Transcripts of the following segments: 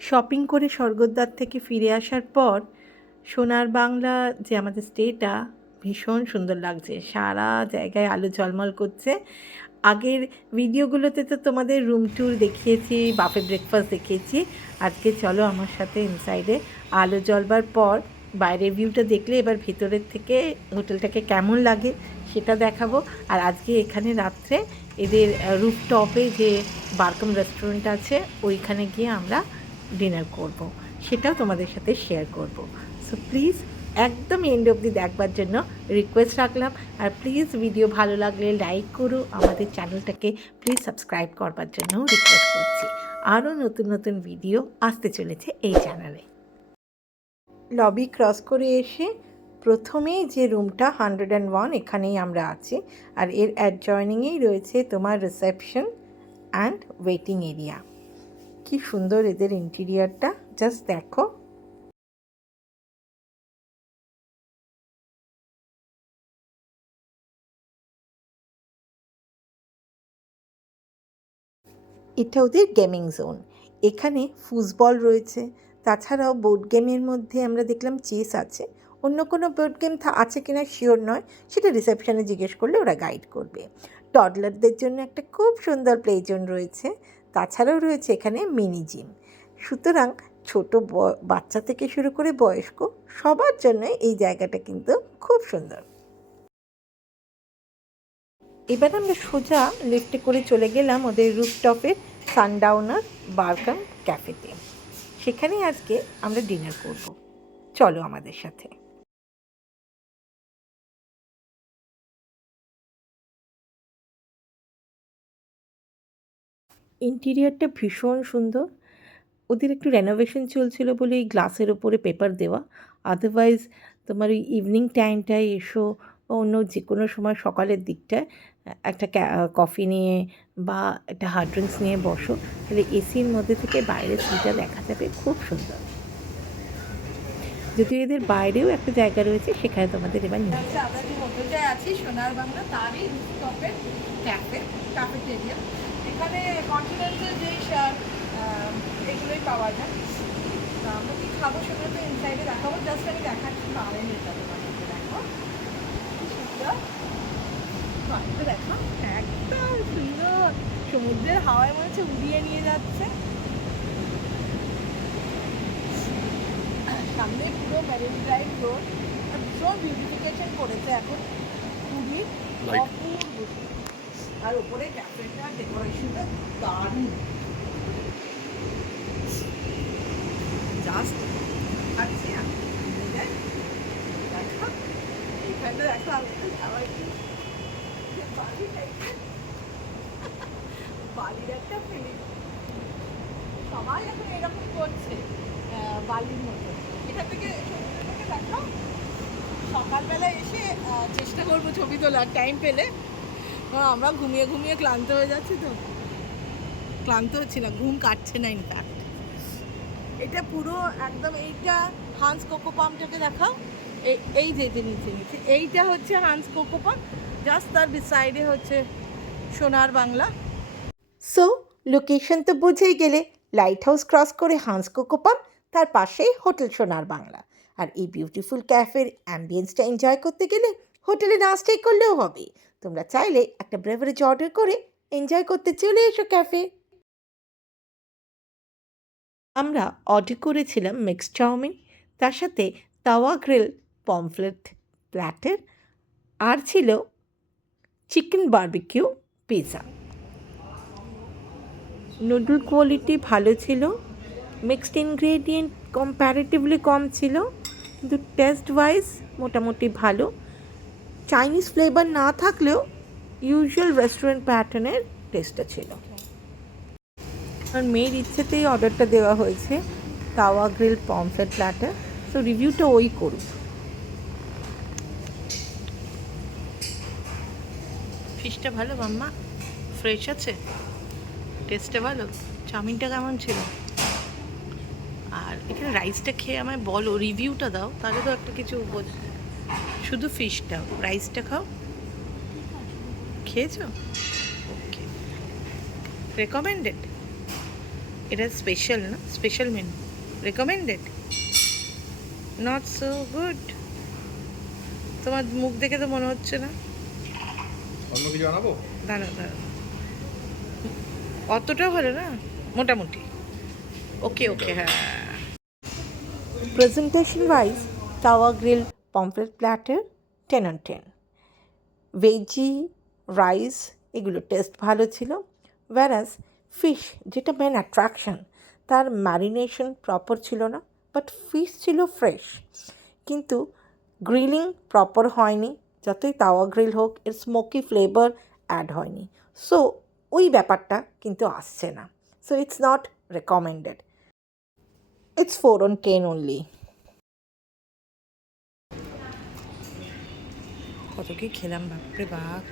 Shopping করে স্বর্গদ্বার থেকে ফিরে আসার পর সোনার বাংলা যে আমাদের স্টেটা ভীষণ সুন্দর লাগছে, সারা জায়গায় আলো ঝলমল করছে। আগের ভিডিওগুলোতে তো তোমাদের রুম ট্যুর দেখিয়েছি, বাফে ব্রেকফাস্ট দেখিয়েছি। আজকে চলো আমার সাথে ইনসাইডে আলো জ্বলবার পর বাইরের ভিউটা দেখলে এবার ভেতরের থেকে হোটেলটাকে কেমন লাগে সেটা দেখাবো। আর আজকে এখানে রাত্রে এদের রুফটপে যে বারকাম রেস্টুরেন্ট আছে ওইখানে গিয়ে আমরা ডিনার করব, সেটাও তোমাদের সাথে শেয়ার করব। সো প্লিজ একদম এন্ড অবধি দেখবার জন্য রিকোয়েস্ট রাখলাম। আর প্লিজ ভিডিও ভালো লাগলে লাইক করো, আমাদের চ্যানেলটাকে প্লিজ সাবস্ক্রাইব করবার জন্য রিকোয়েস্ট করছি। আরও নতুন নতুন ভিডিও আসতে চলেছে এই চ্যানেলে। লবি ক্রস করে এসে প্রথমেই যে রুমটা 101, এখানেই আমরা আছি। আর এর অ্যাডজয়নিংয়েই রয়েছে তোমার রিসেপশন অ্যান্ড ওয়েটিং এরিয়া। কি সুন্দর এদের ইন্টেরিয়ারটা, জাস্ট দেখো। এটা ওদের গেমিং জোন। এখানে ফুটবল রয়েছে, তাছাড়াও বোর্ড গেমের মধ্যে আমরা দেখলাম চেস আছে। অন্য কোনো বোর্ড গেম আছে কিনা শিওর নয়, সেটা রিসেপশনে জিজ্ঞেস করলে ওরা গাইড করবে। টডলারদের জন্য একটা খুব সুন্দর প্লে জোন রয়েছে, তাছাড়াও রয়েছে এখানে মিনি জিম। সুতরাং ছোট বাচ্চা থেকে শুরু করে বয়স্ক সবার জন্য এই জায়গাটা কিন্তু খুব সুন্দর। এবার আমরা সোজা লিফটে করে চলে গেলাম ওদের রুফটপের সানডাউনার বারকাম ক্যাফেতে। সেখানেই আজকে আমরা ডিনার করব, চলো আমাদের সাথে। ইন্টেরিয়ারটা ভীষণ সুন্দর। ওদের একটু রেনোভেশন চলছিল বলে এই গ্লাসের ওপরে পেপার দেওয়া, আদারওয়াইজ তোমার ওই ইভিনিং টাইমটায় এসো বা অন্য যে কোনো সময় সকালের দিকটায় একটা কফি নিয়ে বা একটা হার্ড ড্রিঙ্কস নিয়ে বসো, তাহলে এসির মধ্যে থেকে বাইরের সিটা দেখা যাবে, খুব সুন্দর। যদিও এদের বাইরেও একটা জায়গা রয়েছে, সেখানে তোমাদের এবার নিয়ে যাচ্ছি। আমরা যে হোটেলটায় আছি সোনার বাংলা, তারই রুফটপে ক্যাফেটেরিয়া। এখানে কন্টিনেন্টাল ডিশ আর এগুলোই পাওয়া যায়। আমরা কি খাবো সেটা তো ইনসাইডে দেখাবো, জাস্ট আমি দেখাচ্ছি বাইরে যাবো। দেখো সুন্দর, বাইরে দেখো একদম সুন্দর, সমুদ্রের হাওয়ায় মনে হচ্ছে উড়িয়ে নিয়ে যাচ্ছে। সামনে পুরো মেরিন ড্রাইভ রোড, ভীষণ বিউটিফিকেশন করেছে এখন, খুবই অপূর্ব। আর উপরে ক্যাফেটা ডেকোরেশনটা দারুণ, জাস্ট আচ্ছা দেখো এইখানটা দেখো। আমি তো সবাই বালির একটা ফিলিং, সবাই এখন এরকম করছে বালির মতো। এটা থেকে দেখো সকালবেলা এসে চেষ্টা করবো ছবি তোলার টাইম পেলে। আমরা ঘুমিয়ে ঘুমিয়ে ক্লান্ত হয়ে যাচ্ছি, তো ক্লান্ত হচ্ছি না, ঘুম কাটছে না ইনফ্যাক্ট। এটা পুরো একদম, এইটা হান্স কোকো পামটাকে দেখাও, এই যেতে নিচে নিচে এইটা হচ্ছে হান্স কোকো পাম, জাস্ট তার বিসাইডে হচ্ছে সোনার বাংলা। সো লোকেশন তো বুঝেই গেলে, লাইট হাউস ক্রস করে হান্স কোকো পাম, তার পাশেই হোটেল সোনার বাংলা। আর এই বিউটিফুল ক্যাফের অ্যাম্বিয়েন্সটা এনজয় করতে গেলে হোটেলে না স্টে করলেও হবে। তোমরা চাইলে একটা ব্রেভারেজ অর্ডার করে এনজয় করতে চলে এসো ক্যাফে। আমরা অর্ডার করেছিলাম মিক্সড চাউমিন, তার সাথে তাওয়া গ্রিল পমফ্লেট প্ল্যাটার, আর ছিল chicken barbecue pizza. Noodle quality ভালো ছিল, মিক্সড ইনগ্রেডিয়েন্ট কম্প্যারেটিভলি কম ছিল, কিন্তু টেস্ট ওয়াইজ মোটামুটি ভালো। চাইনিজ ফ্লেভার না থাকলেও ইউজুয়াল রেস্টুরেন্ট প্যাটার্নের টেস্টটা ছিল। আর মেয়ের ইচ্ছেতেই অর্ডারটা দেওয়া হয়েছে, তাওয়া গ্রিল পমফ্লেট প্ল্যাটার। সো রিভিউটা ওই করুক। ফিশটা ভালো মাম্মা, ফ্রেশ আছে, টেস্টটা ভালো। চাউমিনটা কেমন ছিল? আর এখানে রাইসটা খেয়ে আমায় বলো, রিভিউটা দাও, তাহলে তো একটা কিছু বোঝ। শুধু ফিশটা, রাইসটা খাও। খেয়েছো? ওকে, রেকমেন্ডেড। এটা স্পেশাল না, special menu, recommended, not so good. তোমার মুখ দেখে তো মনে হচ্ছে না। অন্য কিছু আনাবো? দাঁড়াও দাঁড়াও, অতটাও ভালো না, মোটামুটি ওকে ওকে। হ্যাঁ, presentation wise tawa grill pomfret platter 10/10। Veggie, rice এগুলো টেস্ট ভালো ছিল। ওয়ারাস ফিশ, যেটা মেন অ্যাট্রাকশন, তার ম্যারিনেশন প্রপার ছিল না, বাট ফিশ ছিল ফ্রেশ। কিন্তু গ্রিলিং প্রপার হয়নি, যতই তাওয়া গ্রিল হোক এর স্মোকি ফ্লেভার অ্যাড হয়নি। সো ওই ব্যাপারটা কিন্তু আসছে না। So it's not recommended, it's 4/10 only. কত কি খেলাম বাপরে বাপ।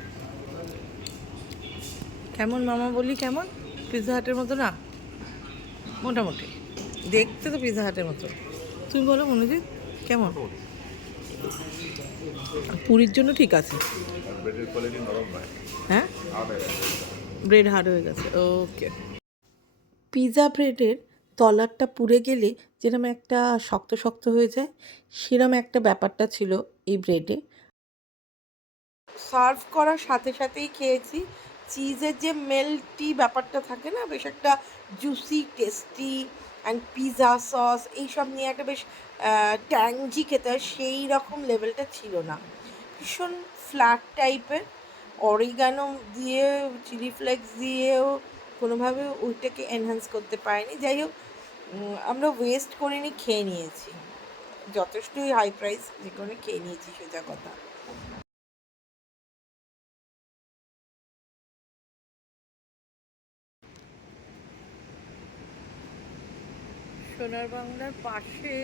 কেমন মামা বলি, কেমন? পিৎজা হাটের মতো না? মোটামুটি, দেখতে তো পিৎজা হাটের মতো। তুমি বলো মনোজিৎ, কেমন? পুরীর জন্য ঠিক আছে। ব্রেডের কোয়ালিটি নরম নয়, হ্যাঁ, হার্ড হয়ে গেছে। ব্রেড হার্ড হয়ে গেছে, ওকে। পিৎজা ব্রেডের তলারটা পুড়ে গেলে যেরকম একটা শক্ত শক্ত হয়ে যায়, সেরম একটা ব্যাপারটা ছিল এই ব্রেডে। সার্ভ করার সাথে সাথেই খেয়েছি। চিজের যে মেল্টি ব্যাপারটা থাকে না, বেশ একটা juicy tasty and pizza sauce এইসব নিয়ে একটা বেশ ট্যাংজি খেতে হয়, সেই রকম লেভেলটা ছিল না। ভীষণ ফ্ল্যাট টাইপের, অরিগানো দিয়ে চিলি ফ্লেক্স দিয়েও কোনোভাবে ওইটাকে এনহ্যান্স করতে পারেনি। যাই হোক, আমরা ওয়েস্ট করিনি, খেয়ে নিয়েছি। যথেষ্টই হাই প্রাইস, যে কোনো খেয়ে নিয়েছি, সোজা কথা। সোনার বাংলার পাশে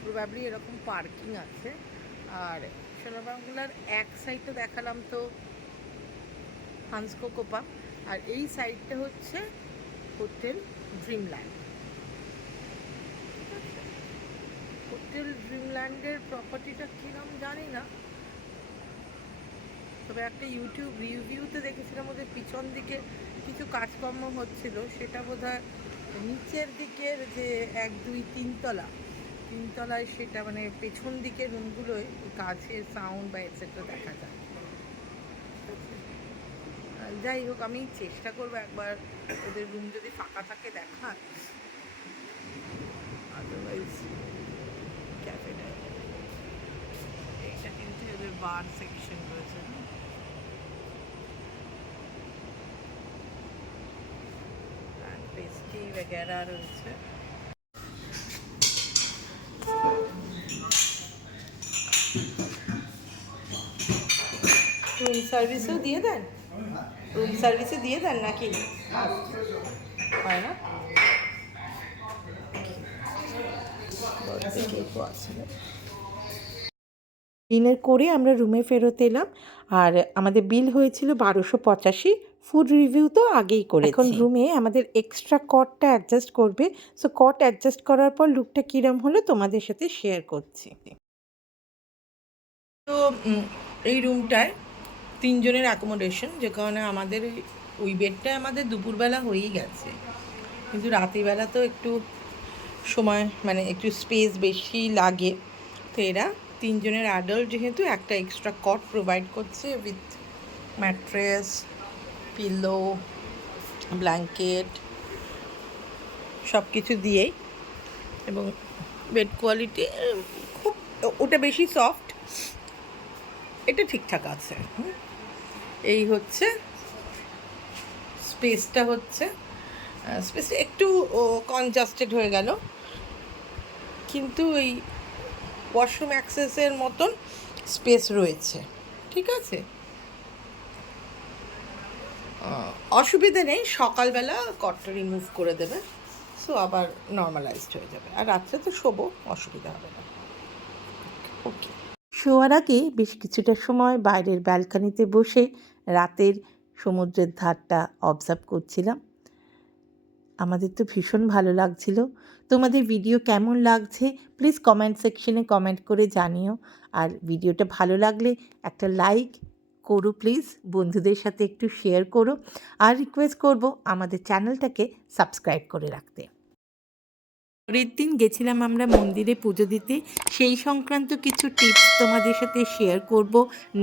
প্রবাবলি এরকম পার্কিং আছে। আর সোনার বাংলার এক সাইডটা দেখালাম তো হান্সকো কোপা, আর এই সাইডটা হচ্ছে হোটেল ড্রিমল্যান্ড। হোটেল ড্রিমল্যান্ডের প্রপার্টিটা কীরকম জানি না, তবে একটা ইউটিউব রিভিউতে দেখেছিলাম ওদের পিছন দিকে কিছু কাজকর্ম হচ্ছিল, সেটা বোধহয় নিচের দিকের যে 1, 2, 3 তিনতলায়, সেটা মানে পেছন দিকের রুমগুলোয় কাছের সাউন্ড বা এটসেট্রা দেখা যায়। যাই হোক, আমি চেষ্টা করবো একবার ওদের রুম যদি ফাঁকা থাকে দেখার, আদারওয়াইজ ক্যাফেটা। এইটা কিন্তু ওদের বার সেকশন রয়েছে, পেস্ট্রি वगैरह রয়েছে। রুম সার্ভিসও দিয়ে দেন? রুম সার্ভিসে দিয়ে দেন নাকি? হয় না? ডিনার করে আমরা রুমে ফেরত এলাম, আর আমাদের বিল হয়েছিল 1285। ফুড রিভিউ তো আগেই করেছি। এখন রুমে আমাদের এক্সট্রা কটটা অ্যাডজাস্ট করবে। সো কট অ্যাডজাস্ট করার পর লুকটা কীরম হলো তোমাদের সাথে শেয়ার করছি। তো এই রুমটায় 3 জনের অ্যাকোমোডেশন, যে কারণে আমাদের ওই বেডটায় আমাদের দুপুরবেলা হয়েই গেছে, কিন্তু রাত্রিবেলা তো একটু সময় মানে একটু স্পেস বেশি লাগে। তো এরা 3 জনের অ্যাডাল্ট যেহেতু, একটা এক্সট্রা কট প্রোভাইড করছে উইথ ম্যাট্রেস, পিলো, ব্ল্যাঙ্কেট সব কিছু দিয়েই, এবং বেড কোয়ালিটি খুব, ওটা বেশি সফট, এটা ঠিকঠাক আছে। এই হচ্ছে স্পেসটা, স্পেসটা একটু কনজাস্টেড হয়ে গেল, কিন্তু এই ওয়াশরুম অ্যাক্সেসের মতন স্পেস রয়েছে, ঠিক আছে, অসুবিধে নেই। সকালবেলা কটটা রিমুভ করে দেবে, সো আবার নর্মালাইজড হয়ে যাবে, আর রাত্রে তো শোবো, অসুবিধা হবে না। ওকে। শোয়ার আগে বেশ কিছুটা সময় বাইরের ব্যালকনিতে বসে রাতের সমুদ্রের ধারটা অবজার্ভ করছিলাম। আমাদের তো ভীষণ ভালো লাগছিল। তোমাদের ভিডিও কেমন লাগছে প্লিজ কমেন্ট সেকশনে কমেন্ট করে জানিও, আর ভিডিওটা ভালো লাগলে একটা লাইক করো প্লিজ, বন্ধুদের সাথে একটু শেয়ার করো, আর রিকোয়েস্ট করব আমাদের চ্যানেলটাকে সাবস্ক্রাইব করে রাখতে। পরের দিন গেছিলাম আমরা মন্দিরে পুজো দিতে, সেই সংক্রান্ত কিছু টিপস তোমাদের সাথে শেয়ার করব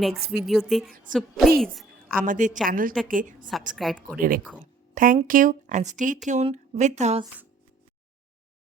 নেক্সট ভিডিওতে। সো প্লিজ আমাদের চ্যানেলটাকে সাবস্ক্রাইব করে রেখো। Thank you and stay tune with us.